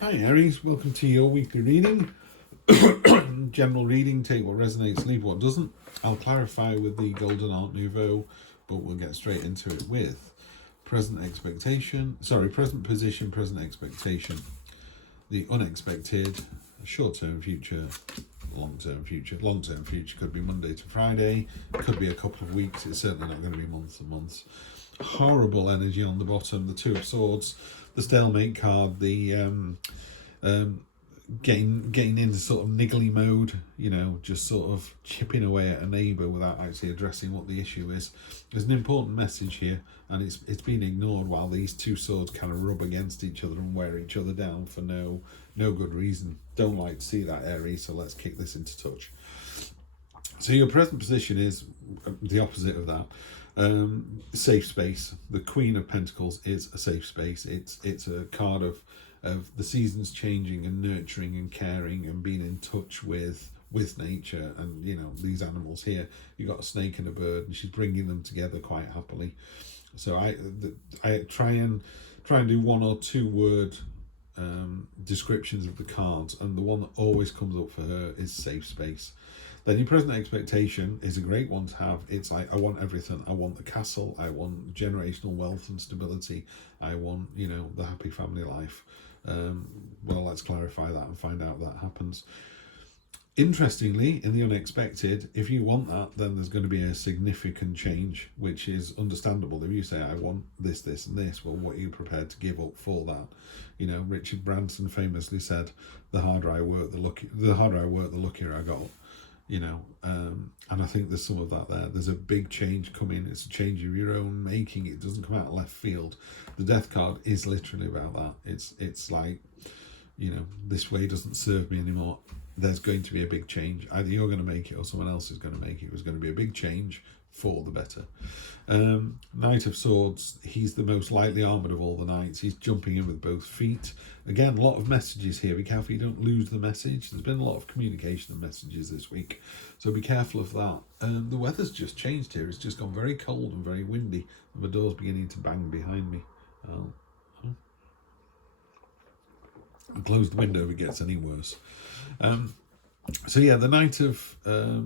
Hi Aries, welcome to your weekly reading. General reading, take what resonates, leave what doesn't. I'll clarify with the Golden Art Nouveau, but we'll get straight into it with present position, present expectation, the unexpected, short-term future, long-term future. Long-term future could be Monday to Friday, could be a couple of weeks, it's certainly not going to be months and months. Horrible energy on the bottom, the Two of Swords, the stalemate card, the getting into sort of niggly mode, just sort of chipping away at a neighbour without actually addressing what the issue is. There's an important message here, and it's been ignored while these two swords kind of rub against each other and wear each other down for no good reason. Don't like to see that, Aries, so let's kick this into touch. So your present position is the opposite of that. Safe space. The Queen of Pentacles is a safe space. It's a card of the seasons changing and nurturing and caring and being in touch with nature and these animals here. You've got a snake and a bird, and she's bringing them together quite happily. So I try and do 1 or 2 word descriptions of the cards, and the one that always comes up for her is safe space. Then your present expectation is a great one to have. It's like, I want everything. I want the castle. I want generational wealth and stability. I want, the happy family life. Well, let's clarify that and find out that happens. Interestingly, in the unexpected, if you want that, then there's going to be a significant change, which is understandable. If you say, I want this, this, and this, well, what are you prepared to give up for that? Richard Branson famously said, the harder I work, the luckier I got. And I think there's some of that there. There's a big change coming. It's a change of your own making. It doesn't come out of left field. The Death card is literally about that. It's like, this way doesn't serve me anymore. There's going to be a big change. Either you're going to make it or someone else is going to make it. It was going to be a big change for the better. Knight of Swords, he's the most lightly armoured of all the knights. He's jumping in with both feet. Again, a lot of messages here. Be careful you don't lose the message. There's been a lot of communication and messages this week, so be careful of that. The weather's just changed here. It's just gone very cold and very windy, and the door's beginning to bang behind me. I'll close the window if it gets any worse. So yeah, the Knight of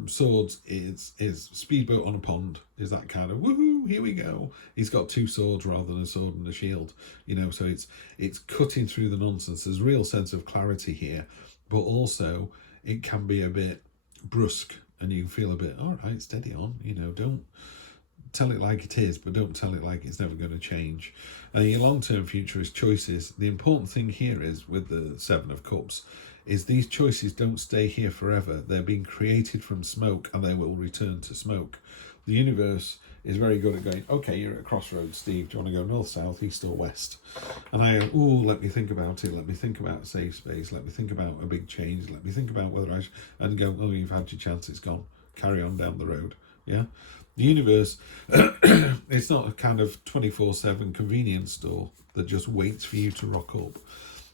Swords is speedboat on a pond. Is that kind of woohoo? Here we go. He's got 2 swords rather than a sword and a shield. So it's cutting through the nonsense. There's a real sense of clarity here, but also it can be a bit brusque, and you feel a bit all right. Steady on. Don't tell it like it is, but don't tell it like it's never going to change. And your long-term future is choices. The important thing here is with the 7 of Cups is these choices don't stay here forever. They're being created from smoke, and they will return to smoke. The universe is very good at going, okay, you're at a crossroads, Steve. Do you want to go north, south, east, or west? And I go, let me think about it. Let me think about safe space. Let me think about a big change. Let me think about whether I should... And go, you've had your chance. It's gone. Carry on down the road. Yeah? The universe, it's not a kind of 24/7 convenience store that just waits for you to rock up.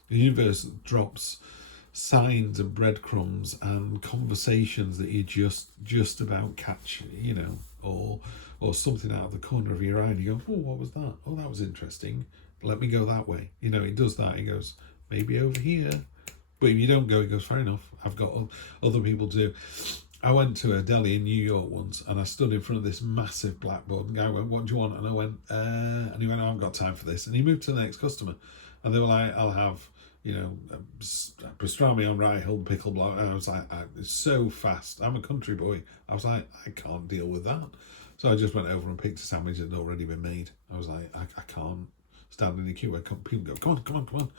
The universe drops signs and breadcrumbs and conversations that you just about catch, or something out of the corner of your eye, and you go, what was that? Oh, that was interesting. Let me go that way. It does that. It goes, maybe over here. But if you don't go, it goes, fair enough. I've got other people to do. I went to a deli in New York once, and I stood in front of this massive blackboard, and the guy went, what do you want? And I went, and he went, I haven't got time for this. And he moved to the next customer, and they were like, I'll have, pastrami on rye, hold pickle block. And I was like, it's so fast. I'm a country boy. I was like, I can't deal with that. So I just went over and picked a sandwich that had already been made. I was like, I can't stand in the queue where people go, come on.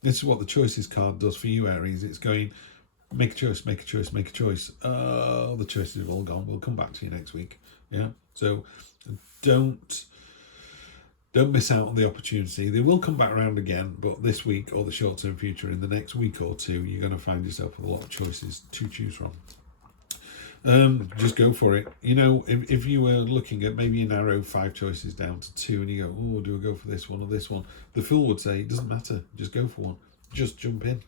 This is what the choices card does for you, Aries. It's going, make a choice. Oh, the choices have all gone. We'll come back to you next week. Yeah. So don't miss out on the opportunity. They will come back around again, but this week or the short-term future, in the next week or 2, you're going to find yourself with a lot of choices to choose from. Just go for it. If you were looking at maybe you narrow 5 choices down to 2, and you go, do I go for this one or this one? The Fool would say, it doesn't matter. Just go for one. Just jump in.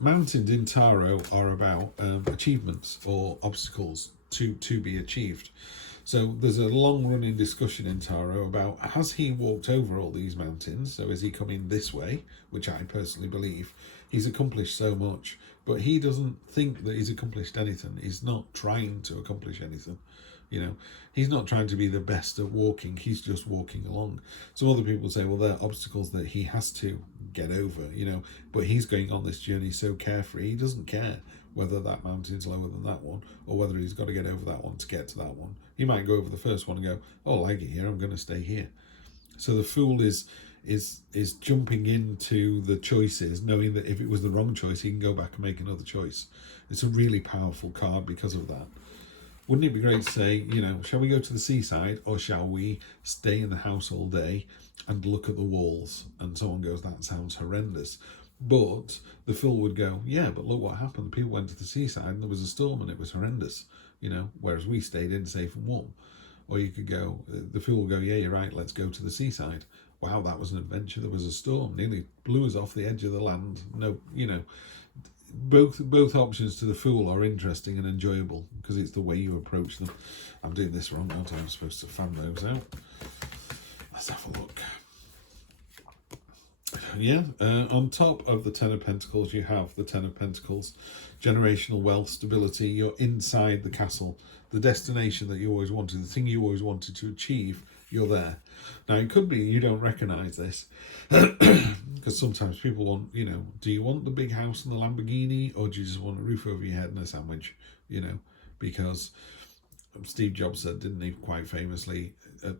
Mountains in Tarot are about achievements or obstacles to be achieved. So there's a long-running discussion in tarot about, has he walked over all these mountains? So is he coming this way, which I personally believe. He's accomplished so much, but he doesn't think that he's accomplished anything. He's not trying to accomplish anything. You know, he's not trying to be the best at walking. He's just walking along. Some other people say, well, there are obstacles that he has to get over, you know, but he's going on this journey so carefree. He doesn't care whether that mountain's lower than that one or whether he's got to get over that one to get to that one. He might go over the first one and go, oh, I like it here, I'm going to stay here. So the Fool is jumping into the choices, knowing that if it was the wrong choice, he can go back and make another choice. It's a really powerful card because of that. Wouldn't it be great to say, you know, shall we go to the seaside or shall we stay in the house all day and look at the walls? And someone goes, that sounds horrendous. But the Fool would go, yeah, but look what happened. People went to the seaside and there was a storm and it was horrendous, you know, whereas we stayed in safe and warm. Or you could go, the Fool will go, yeah, you're right, let's go to the seaside. Wow, that was an adventure. There was a storm, nearly blew us off the edge of the land. No, you know, both options to the Fool are interesting and enjoyable because it's the way you approach them. I'm doing this wrong, aren't I? I'm supposed to fan those out. Let's have a look. Yeah, on top of the Ten of Pentacles, you have the Ten of Pentacles, generational wealth, stability. You're inside the castle, the destination that you always wanted, the thing you always wanted to achieve. You're there. Now, it could be you don't recognise this because sometimes people want, you know, do you want the big house and the Lamborghini or do you just want a roof over your head and a sandwich, you know, because Steve Jobs said, didn't he, quite famously, a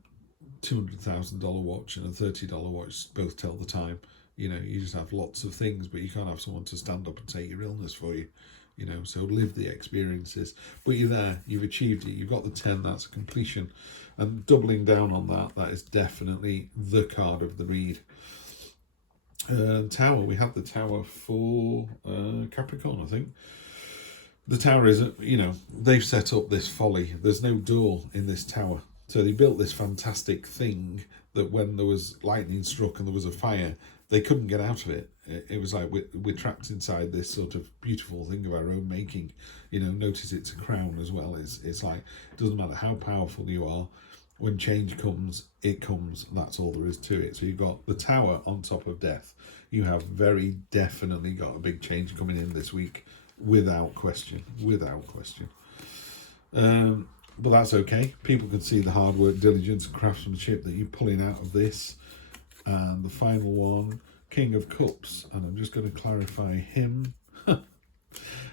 $200,000 watch and a $30 watch both tell the time. You know, you just have lots of things, but you can't have someone to stand up and take your illness for you. You know, so live the experiences. But you're there, you've achieved it, you've got the 10, that's a completion. And doubling down on that, that is definitely the card of the read. Tower, we had the Tower for Capricorn, I think. The Tower is, you know, they've set up this folly. There's no door in this tower. So they built this fantastic thing that when there was lightning struck and there was a fire, they couldn't get out of it. It was like we're trapped inside this sort of beautiful thing of our own making. You know, notice it's a crown as well. It's like, it doesn't matter how powerful you are, when change comes, it comes. That's all there is to it. So you've got the Tower on top of death. You have very definitely got a big change coming in this week, without question. Without question. But that's okay. People can see the hard work, diligence, and craftsmanship that you're pulling out of this. And the final one, King of Cups. And I'm just going to clarify him. And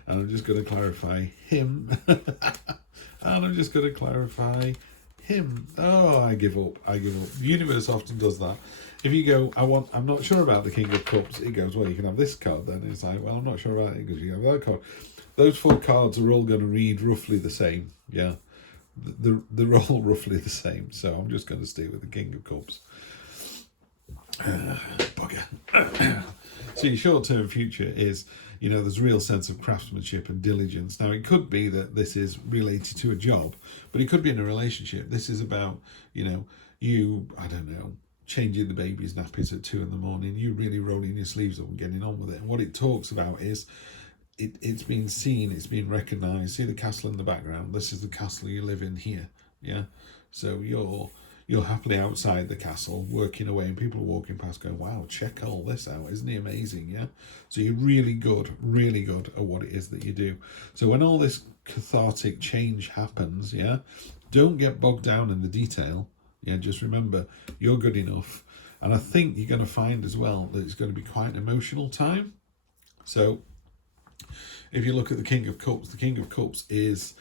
I'm just going to clarify him. And I'm just going to clarify him. Oh, I give up. I give up. The universe often does that. If you go, I'm not sure about the King of Cups, it goes, well, you can have this card then. It's like, well, I'm not sure about it because you have that card. Those 4 cards are all going to read roughly the same. Yeah. They're all roughly the same, so I'm just going to stick with the King of Cups. Bugger. So your short-term future is, you know, there's a real sense of craftsmanship and diligence. Now, it could be that this is related to a job, but it could be in a relationship. This is about, you know, you, I don't know, changing the baby's nappies at 2 a.m, you really rolling your sleeves up and getting on with it. And what it talks about is, it's been seen, it's been recognised. See the castle in the background? This is the castle you live in here. Yeah. So you're happily outside the castle working away and people are walking past going, wow, check all this out. Isn't he amazing? Yeah. So you're really good at what it is that you do. So when all this cathartic change happens, yeah, don't get bogged down in the detail. Yeah. Just remember you're good enough. And I think you're going to find as well that it's going to be quite an emotional time. So if you look at the King of Cups is,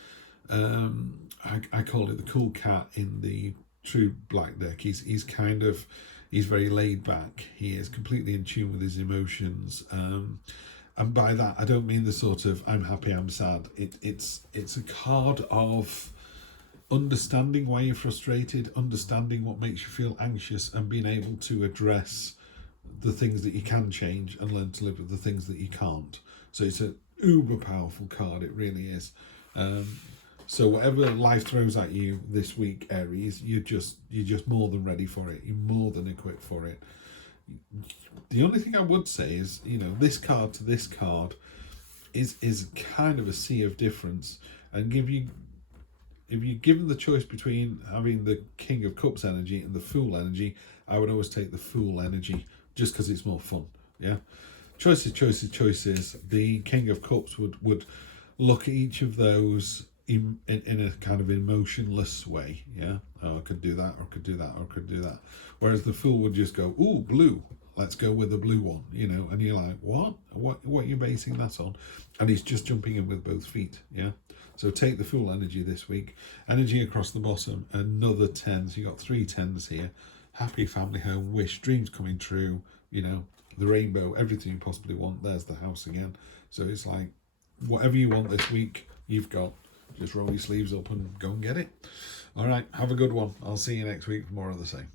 I call it the cool cat in the true black deck. He's very laid back. He is completely in tune with his emotions. And by that, I don't mean the sort of, I'm happy, I'm sad. It's a card of understanding why you're frustrated, understanding what makes you feel anxious and being able to address the things that you can change and learn to live with the things that you can't. So it's an uber powerful card, it really is. So whatever life throws at you this week, Aries, you're just more than ready for it. You're more than equipped for it. The only thing I would say is, you know, this card to this card is kind of a sea of difference, and give you if you're given the choice between having the King of Cups energy and the Fool energy, I would always take the Fool energy just because it's more fun. Yeah. Choices, choices, choices. The King of Cups would look at each of those in a kind of emotionless way. Yeah. Oh, I could do that, or I could do that, or I could do that. Whereas the Fool would just go, ooh, blue. Let's go with the blue one, you know. And you're like, what are you basing that on? And he's just jumping in with both feet. Yeah. So take the Fool energy this week. Energy across the bottom, another 10. So you got 3 10s here. Happy family home, wish, dreams coming true, you know, the rainbow, everything you possibly want. There's the house again. So it's like, whatever you want this week, you've got. Just roll your sleeves up and go and get it. All right, have a good one. I'll see you next week for more of the same.